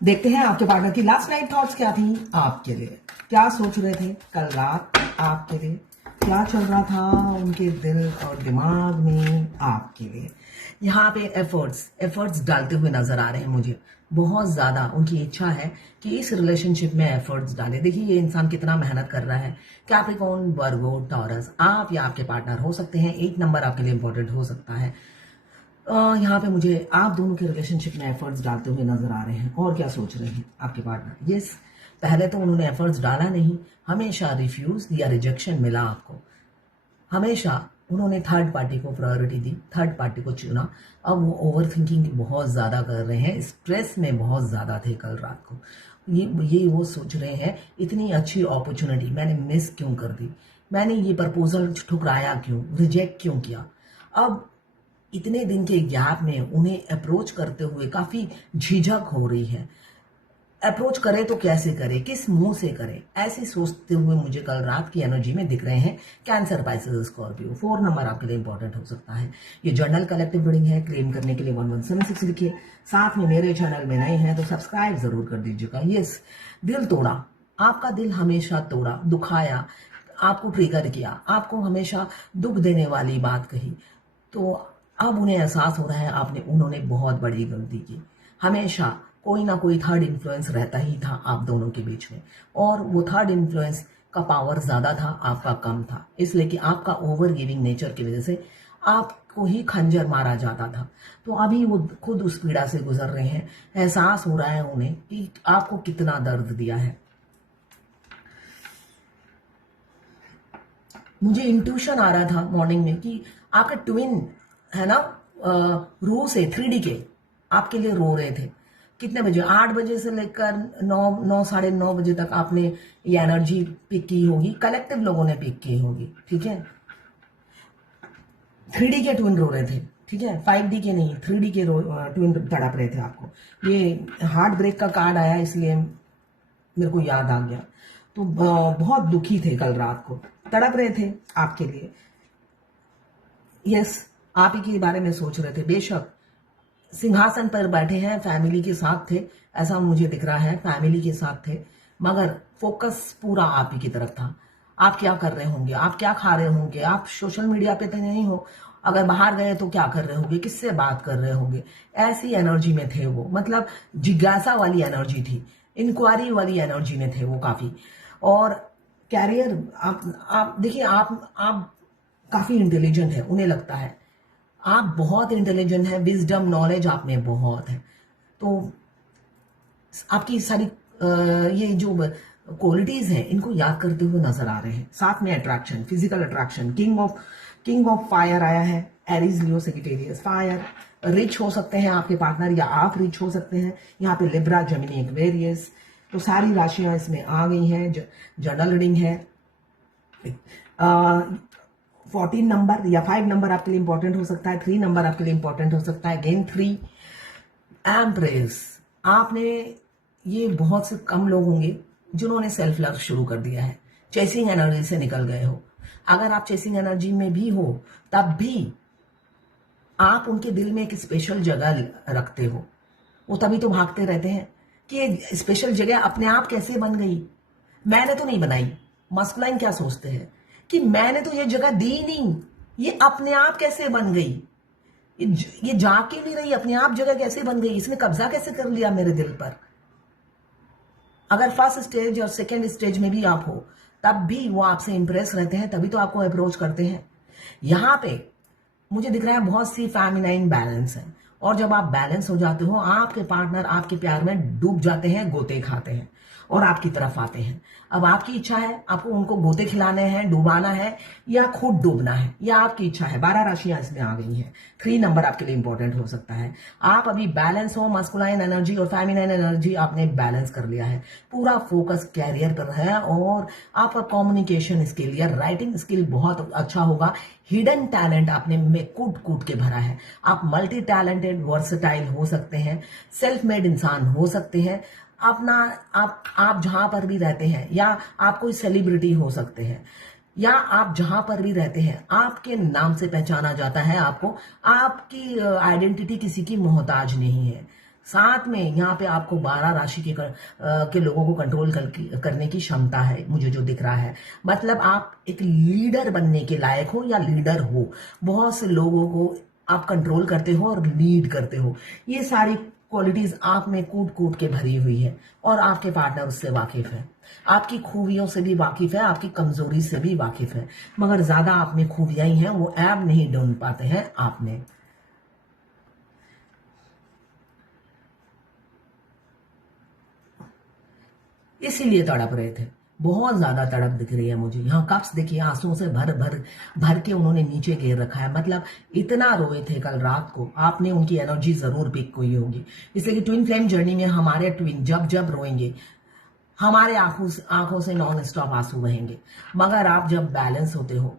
देखते हैं आपके पार्टनर की लास्ट नाइट थॉट्स क्या थी आपके लिए। क्या सोच रहे थे कल रात आपके लिए, क्या चल रहा था उनके दिल और दिमाग में आपके लिए। यहाँ पे एफर्ट्स डालते हुए नजर आ रहे हैं मुझे। बहुत ज्यादा उनकी इच्छा है कि इस रिलेशनशिप में एफर्ट्स डालें। देखिए ये इंसान कितना मेहनत कर रहा है। कैप्रिकॉर्न, वर्गो, टॉरस, आप या आपके पार्टनर हो सकते हैं। 8 नंबर आपके लिए इंपॉर्टेंट हो सकता है। यहाँ पे मुझे आप दोनों के रिलेशनशिप में एफर्ट्स डालते हुए नजर आ रहे हैं। और क्या सोच रहे हैं आपके पार्टनर। यस, पहले तो उन्होंने एफर्ट्स डाला नहीं, हमेशा रिफ्यूज या रिजेक्शन मिला आपको। हमेशा उन्होंने थर्ड पार्टी को प्रायोरिटी दी, थर्ड पार्टी को चुना। अब वो ओवर थिंकिंग बहुत ज्यादा कर रहे हैं, स्ट्रेस में बहुत ज्यादा थे कल रात को। ये वो सोच रहे हैं इतनी अच्छी अपॉर्चुनिटी मैंने मिस क्यों कर दी, मैंने ये प्रपोजल ठुकराया क्यों, रिजेक्ट क्यों किया। अब इतने दिन के गैप में उन्हें अप्रोच करते हुए काफी झिझक हो रही है। अप्रोच करे तो कैसे करे, किस मुंह से करे, ऐसे सोचते हुए मुझे कल रात की एनर्जी में दिख रहे हैं कैंसर, पाइसेस, स्कॉर्पियो। 4 नंबर आपके लिए इंपॉर्टेंट हो सकता है। ये जर्नल कलेक्टिव रीडिंग है। क्लेम करने के लिए 1176 लिखिए। साथ में मेरे चैनल में नए हैं तो सब्सक्राइब जरूर कर दीजिएगा। यस, दिल तोड़ा, आपका दिल हमेशा तोड़ा, दुखाया, आपको ट्रिगर किया, आपको हमेशा दुख देने वाली बात कही। तो अब उन्हें एहसास हो रहा है उन्होंने बहुत बड़ी गलती की। हमेशा कोई ना कोई थर्ड इन्फ्लुएंस रहता ही था आप दोनों के बीच में, और वो थर्ड इन्फ्लुएंस का पावर ज्यादा था, आपका कम था। इसलिए कि आपका ओवर गिविंग नेचर की वजह से आपको ही खंजर मारा जाता था। तो अभी वो खुद उस पीड़ा से गुजर रहे हैं। एहसास हो रहा है उन्हें कि आपको कितना दर्द दिया है। मुझे इंट्यूशन आ रहा था मॉर्निंग में कि आपके ट्विन है ना, रू से 3D के आपके लिए रो रहे थे। कितने बजे, 8 बजे से लेकर 9 साढ़े 9 बजे तक आपने ये एनर्जी पिक की होगी, कलेक्टिव लोगों ने पिक की होगी। ठीक है, 3D के ट्विन रो रहे थे। ठीक है, 5D के नहीं, 3D के ट्विन तड़प रहे थे आपको। ये हार्ट ब्रेक का कार्ड आया इसलिए मेरे को याद आ गया। तो बहुत दुखी थे कल रात को, तड़प रहे थे आपके लिए। यस, आप ही के बारे में सोच रहे थे। बेशक सिंहासन पर बैठे हैं, फैमिली के साथ थे, ऐसा मुझे दिख रहा है, फैमिली के साथ थे, मगर फोकस पूरा आप ही की तरफ था। आप क्या कर रहे होंगे, आप क्या खा रहे होंगे, आप सोशल मीडिया पे तो नहीं हो, अगर बाहर गए तो क्या कर रहे होंगे, किससे बात कर रहे होंगे, ऐसी एनर्जी में थे वो। मतलब जिज्ञासा वाली एनर्जी थी, इंक्वायरी वाली एनर्जी में थे वो काफी। और कैरियर, आप देखिए, आप काफी इंटेलिजेंट है, उन्हें लगता है आप बहुत इंटेलिजेंट है, विजडम नॉलेज आप में बहुत है। तो आपकी सारी ये जो क्वालिटीज हैं इनको याद करते हुए नजर आ रहे हैं। साथ में attraction, physical attraction, king of fire आया है। एरीज, लियो, सेजिटेरियस, फायर। रिच हो सकते हैं आपके पार्टनर या आप रिच हो सकते हैं। यहाँ पे लिब्रा, जेमिनी, एक्वेरियस, तो सारी राशियां इसमें आ गई हैं। जर्नल रीडिंग है। 14 नंबर या 5 नंबर आपके लिए इंपॉर्टेंट हो सकता है। 3 नंबर आपके लिए इंपॉर्टेंट हो सकता है। Again 3 empress. आपने, ये बहुत से कम लोग होंगे जिन्होंने सेल्फ लव शुरू कर दिया है, चेसिंग एनर्जी से निकल गए हो। अगर आप चेसिंग एनर्जी में भी हो तब भी आप उनके दिल में एक स्पेशल जगह रखते हो। वो तभी तो भागते रहते हैं कि ये स्पेशल जगह अपने आप कैसे बन गई, मैंने तो नहीं बनाई। मस्कुलाइन क्या सोचते हैं कि मैंने तो ये जगह दी नहीं, ये अपने आप कैसे बन गई, ये जा क्यों नहीं रही, अपने आप जगह कैसे बन गई, इसने कब्जा कैसे कर लिया मेरे दिल पर। अगर फर्स्ट स्टेज और सेकेंड स्टेज में भी आप हो तब भी वो आपसे इंप्रेस रहते हैं, तभी तो आपको अप्रोच करते हैं। यहां पे मुझे दिख रहा है बहुत सी फेमिनाइन बैलेंस है, और जब आप बैलेंस हो जाते हो आपके पार्टनर आपके प्यार में डूब जाते हैं, गोते खाते हैं और आपकी तरफ आते हैं। अब आपकी इच्छा है, आपको उनको गोते खिलाने हैं, डुबाना है या खुद डूबना है, यह आपकी इच्छा है। 12 राशियां इसमें आ गई हैं। 3 नंबर आपके लिए इंपॉर्टेंट हो सकता है। आप अभी बैलेंस हो, मस्कुलाइन एनर्जी और फेमिनाइन एनर्जी आपने बैलेंस कर लिया है। पूरा फोकस कैरियर पर है और आपका कम्युनिकेशन स्किल या राइटिंग स्किल बहुत अच्छा होगा। हिडन टैलेंट आपने में कूट कूट के भरा है। आप मल्टी टैलेंटेड, वर्सटाइल हो सकते हैं, सेल्फ मेड इंसान हो सकते हैं। अपना आप जहां पर भी रहते हैं, या आप कोई सेलिब्रिटी हो सकते हैं, या आप जहां पर भी रहते हैं आपके नाम से पहचाना जाता है। आपको, आपकी आइडेंटिटी किसी की मोहताज नहीं है। साथ में यहाँ पे आपको 12 राशि के लोगों को कंट्रोल करने की क्षमता है, मुझे जो दिख रहा है। मतलब आप एक लीडर बनने के लायक हो या लीडर हो, बहुत से लोगों को आप कंट्रोल करते हो और लीड करते हो। ये सारी क्वालिटीज आप में कूट कूट के भरी हुई है और आपके पार्टनर उससे वाकिफ है, आपकी खूबियों से भी वाकिफ है, आपकी कमजोरी से भी वाकिफ है, मगर ज्यादा आप में खूबियां ही हैं, वो ऐप नहीं ढूंढ पाते हैं आप में। इसीलिए तड़प रहे थे, बहुत ज्यादा तड़प दिख रही है मुझे। यहाँ कप्स देखिए, आंसुओं से भर भर भर के उन्होंने नीचे घेर रखा है। मतलब इतना रोए थे कल रात को, आपने उनकी एनर्जी जरूर पिक हुई होगी। इसलिए कि ट्विन फ्लेम जर्नी में हमारे ट्विन जब जब रोएंगे, हमारे आंखों से नॉन स्टॉप आंसू बहेंगे, मगर आप जब बैलेंस होते हो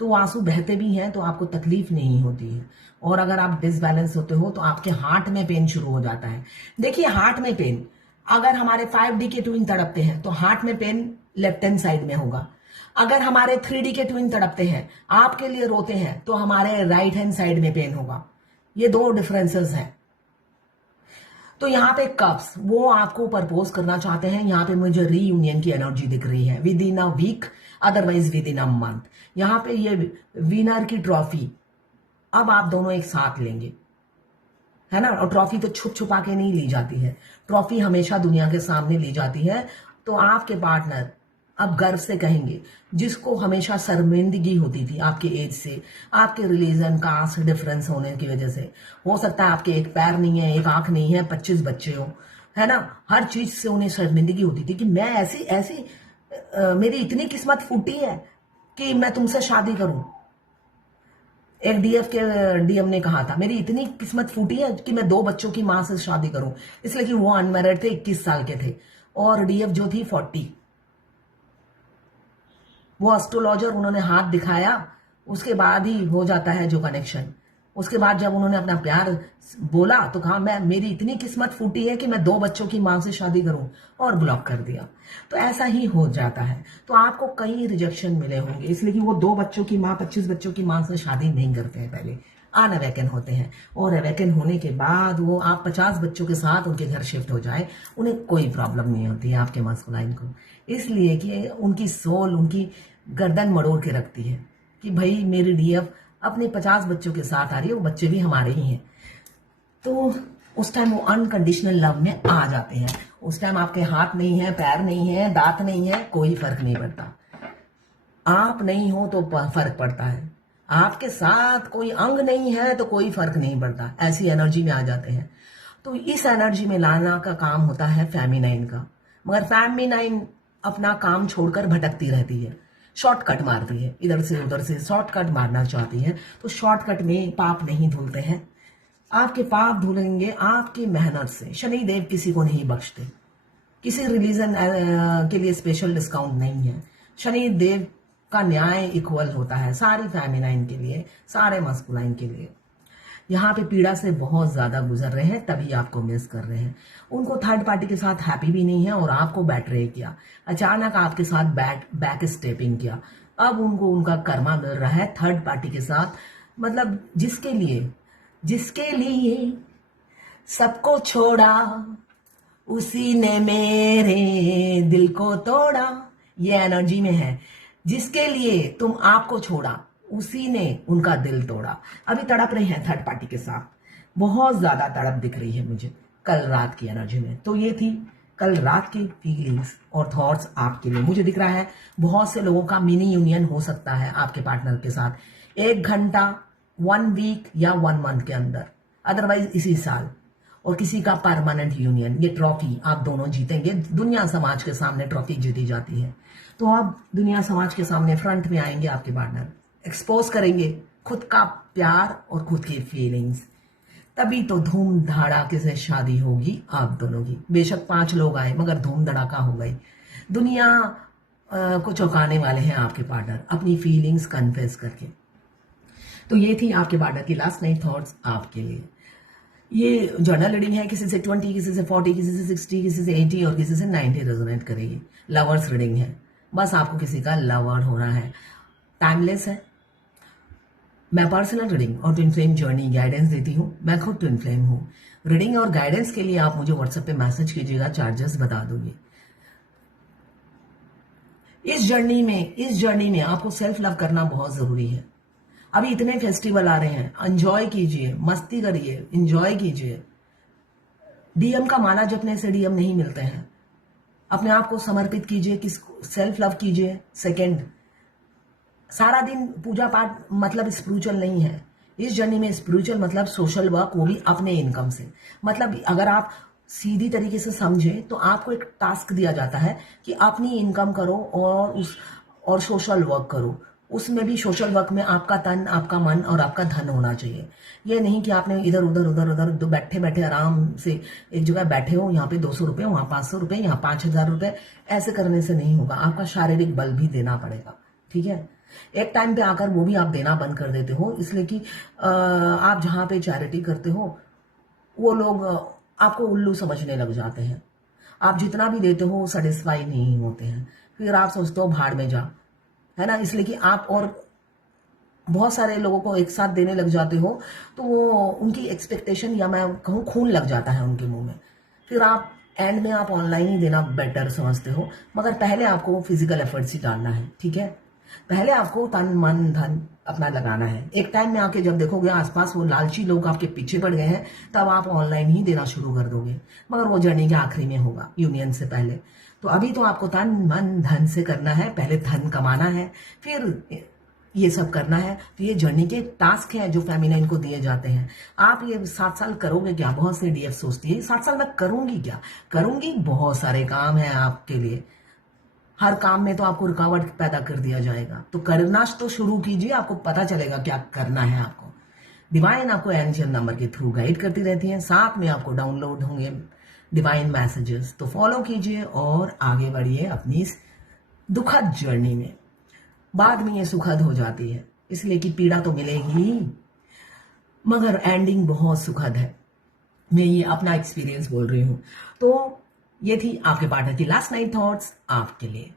तो आंसू बहते भी हैं तो आपको तकलीफ नहीं होती है। और अगर आप डिसबैलेंस होते हो तो आपके हार्ट में पेन शुरू हो जाता है। देखिए हार्ट में पेन, अगर हमारे 5D के ट्विन तड़पते हैं तो हार्ट में पेन लेफ्ट हैंड साइड में होगा। अगर हमारे 3D के ट्विन तड़पते हैं, आपके लिए रोते हैं, तो हमारे राइट हैंड साइड में पेन होगा। ये दो डिफरेंसेस हैं। तो यहाँ पे कप्स वो आपको प्रपोज करना चाहते हैं। यहाँ पे मुझे रीयूनियन की एनर्जी दिख रही है, within a week, otherwise within a month. यहाँ पे ये विनर की ट्रॉफी अब आप दोनों एक साथ लेंगे, है ना। और ट्रॉफी तो छुप छुपा के नहीं ली जाती है, ट्रॉफी हमेशा दुनिया के सामने ली जाती है। तो आपके पार्टनर अब गर्व से कहेंगे, जिसको हमेशा शर्मिंदगी होती थी आपके एज से, आपके रिलीजन कास्ट डिफरेंस होने की वजह से, हो सकता है आपके एक पैर नहीं है, एक आंख नहीं है, 25 बच्चे हो, है ना, हर चीज से उन्हें शर्मिंदगी होती थी कि मैं ऐसी ऐसी मेरी इतनी किस्मत फूटी है कि मैं तुमसे शादी करूं। एक डीएफ के डीएम ने कहा था, मेरी इतनी किस्मत फूटी है कि मैं 2 बच्चों की मां से शादी करूं, इसलिए कि वो अनमैरिड थे, 21 साल के थे, और डीएफ जो थी 40। वो एस्ट्रोलॉजर, उन्होंने हाथ दिखाया, उसके बाद ही हो जाता है जो कनेक्शन। उसके बाद जब उन्होंने अपना प्यार बोला तो कहा मेरी इतनी किस्मत फूटी है कि मैं 2 बच्चों की मां से शादी करूं, और ब्लॉक कर दिया। तो ऐसा ही हो जाता है। तो आपको कई रिजेक्शन मिले होंगे, इसलिए कि वो 2 बच्चों की मां, 25 बच्चों की मां से शादी नहीं करते हैं, पहले अनअवेकन होते हैं। और अवेकन होने के बाद वो आप 50 बच्चों के साथ उनके घर शिफ्ट हो जाए, उन्हें कोई प्रॉब्लम नहीं होती है आपके मस्कुलाइन को, इसलिए कि उनकी सोल उनकी गर्दन मड़ोड़ के रखती है कि भाई मेरी डीएफ अपने 50 बच्चों के साथ आ रही है, वो बच्चे भी हमारे ही हैं। तो उस टाइम वो अनकंडीशनल लव में आ जाते हैं। उस टाइम आपके हाथ नहीं है, पैर नहीं है, दांत नहीं है, कोई फर्क नहीं पड़ता। आप नहीं हो तो फर्क पड़ता है, आपके साथ कोई अंग नहीं है तो कोई फर्क नहीं पड़ता। ऐसी एनर्जी में आ जाते हैं। तो इस एनर्जी में लाना का काम होता है फेमिनाइन का, मगर फेमिनाइन अपना काम छोड़कर भटकती रहती है, शॉर्टकट मारती है, इधर से उधर से शॉर्टकट मारना चाहती है। तो शॉर्टकट में पाप नहीं धुलते हैं, आपके पाप धुलेंगे आपकी मेहनत से। शनिदेव किसी को नहीं बख्शते, किसी रिलीजन के लिए स्पेशल डिस्काउंट नहीं है। शनिदेव का न्याय इक्वल होता है सारी फेमिनाइन के लिए, सारे मस्कुलाइन के लिए। यहाँ पे पीड़ा से बहुत ज्यादा गुजर रहे हैं, तभी आपको मिस कर रहे हैं। उनको थर्ड पार्टी के साथ हैप्पी भी नहीं है और आपको बैटरे किया, अचानक आपके साथ बैक स्टेपिंग किया। अब उनको उनका कर्मा मिल रहा है थर्ड पार्टी के साथ। मतलब जिसके लिए सबको छोड़ा, उसी ने मेरे दिल को तोड़ा, ये एनर्जी में है। जिसके लिए तुम आपको छोड़ा, उसी ने उनका दिल तोड़ा। अभी तड़प रहे हैं थर्ड पार्टी के साथ, बहुत ज्यादा तड़प दिख रही है मुझे कल रात की एनर्जी में। तो ये थी कल रात की फीलिंग्स और थॉट्स आपके लिए। मुझे दिख रहा है बहुत से लोगों का मिनी यूनियन हो सकता है आपके पार्टनर के साथ, 1 घंटा, 1 वीक या 1 मंथ के अंदर, अदरवाइज इसी साल। और किसी का परमानेंट यूनियन, ये ट्रॉफी आप दोनों जीतेंगे। दुनिया समाज के सामने ट्रॉफी जीती जाती है, तो आप दुनिया समाज के सामने फ्रंट में आएंगे, आपके पार्टनर एक्सपोज करेंगे खुद का प्यार और खुद की फीलिंग्स, तभी तो धूम धड़ाके से शादी होगी आप दोनों की। बेशक 5 लोग आए, मगर धूम धड़ाका हो गई। दुनिया को चौंकाने वाले हैं आपके पार्टनर अपनी फीलिंग्स कन्फेस करके। तो ये थी आपके पार्टनर की लास्ट नाइट थॉट्स आपके लिए। ये जर्नल रीडिंग है, किसी से 20, किसी से 40, किसी से 60, किसी से 80 और किसी से 90 रेजोनेट करेगी। लवर्स रीडिंग है, बस आपको किसी का लवर होना है। टाइमलेस है। मैं पर्सनल रीडिंग और ट्विन फ्लेम जर्नी गाइडेंस देती हूँ। मैं खुद ट्विन फ्लेम हूँ। रीडिंग और गाइडेंस के लिए आप मुझे व्हाट्सएप पे मैसेज कीजिएगा, चार्जेस बता दूंगी। इस जर्नी में आपको सेल्फ लव करना बहुत जरूरी है। अभी इतने फेस्टिवल आ रहे हैं, एंजॉय कीजिए, मस्ती करिए, एंजॉय कीजिए। डीएम का माला जपने से डीएम नहीं मिलते हैं। अपने आप को समर्पित कीजिए, सेल्फ लव कीजिए। सेकंड, सारा दिन पूजा पाठ मतलब स्पिरिचुअल नहीं है। इस जर्नी में स्पिरिचुअल मतलब सोशल वर्क, वो भी अपने इनकम से। मतलब अगर आप सीधी तरीके से समझे तो आपको एक टास्क दिया जाता है कि अपनी इनकम करो और सोशल वर्क करो। उसमें भी सोशल वर्क में आपका तन, आपका मन और आपका धन होना चाहिए। ये नहीं कि आपने इधर उधर दो बैठे बैठे आराम से एक जगह बैठे हो, यहाँ पे 200 रुपए, वहां 500 रुपए, यहाँ 5000 रुपए, ऐसे करने से नहीं होगा। आपका शारीरिक बल भी देना पड़ेगा, ठीक है। एक टाइम पे आकर वो भी आप देना बंद कर देते हो, इसलिए कि आप जहां पे चैरिटी करते हो वो लोग आपको उल्लू समझने लग जाते हैं। आप जितना भी देते हो सेटिस्फाई नहीं होते हैं, फिर आप सोचते हो भाड़ में जा, है ना। इसलिए कि आप और बहुत सारे लोगों को एक साथ देने लग जाते हो तो वो उनकी एक्सपेक्टेशन या मैं कहूँ खून लग जाता है उनके मुंह में। फिर आप एंड में आप ऑनलाइन ही देना बेटर समझते हो, मगर पहले आपको फिजिकल एफर्ट्स ही डालना है, ठीक है। पहले आपको तन मन धन अपना लगाना है। एक टाइम में आके जब देखोगे आसपास वो लालची लोग आपके पीछे पड़ गए हैं, तब आप ऑनलाइन ही देना शुरू कर दोगे, मगर वो जर्नी के आखिरी में होगा, यूनियन से पहले। तो अभी तो आपको तन मन धन से करना है, पहले धन कमाना है, फिर ये सब करना है। तो ये जर्नी के टास्क हैं जो फेमिनाइन को दिए जाते हैं। आप ये 7 साल करोगे क्या? बहुत से डीएफ सोचती है 7 साल मैं करूंगी क्या? करूंगी, बहुत सारे काम है आपके लिए। हर काम में तो आपको रुकावट पैदा कर दिया जाएगा, तो करना तो शुरू कीजिए, आपको पता चलेगा क्या करना है आपको। डिवाइन आपको एंजल नंबर के थ्रू गाइड करती रहती है, साथ में आपको डाउनलोड होंगे डिवाइन मैसेजेस, तो फॉलो कीजिए और आगे बढ़िए अपनी इस दुखद जर्नी में। बाद में ये सुखद हो जाती है, इसलिए कि पीड़ा तो मिलेगी मगर एंडिंग बहुत सुखद है। मैं ये अपना एक्सपीरियंस बोल रही हूं। तो ये थी आपके पार्टनर की लास्ट नाइट थॉट्स आपके लिए।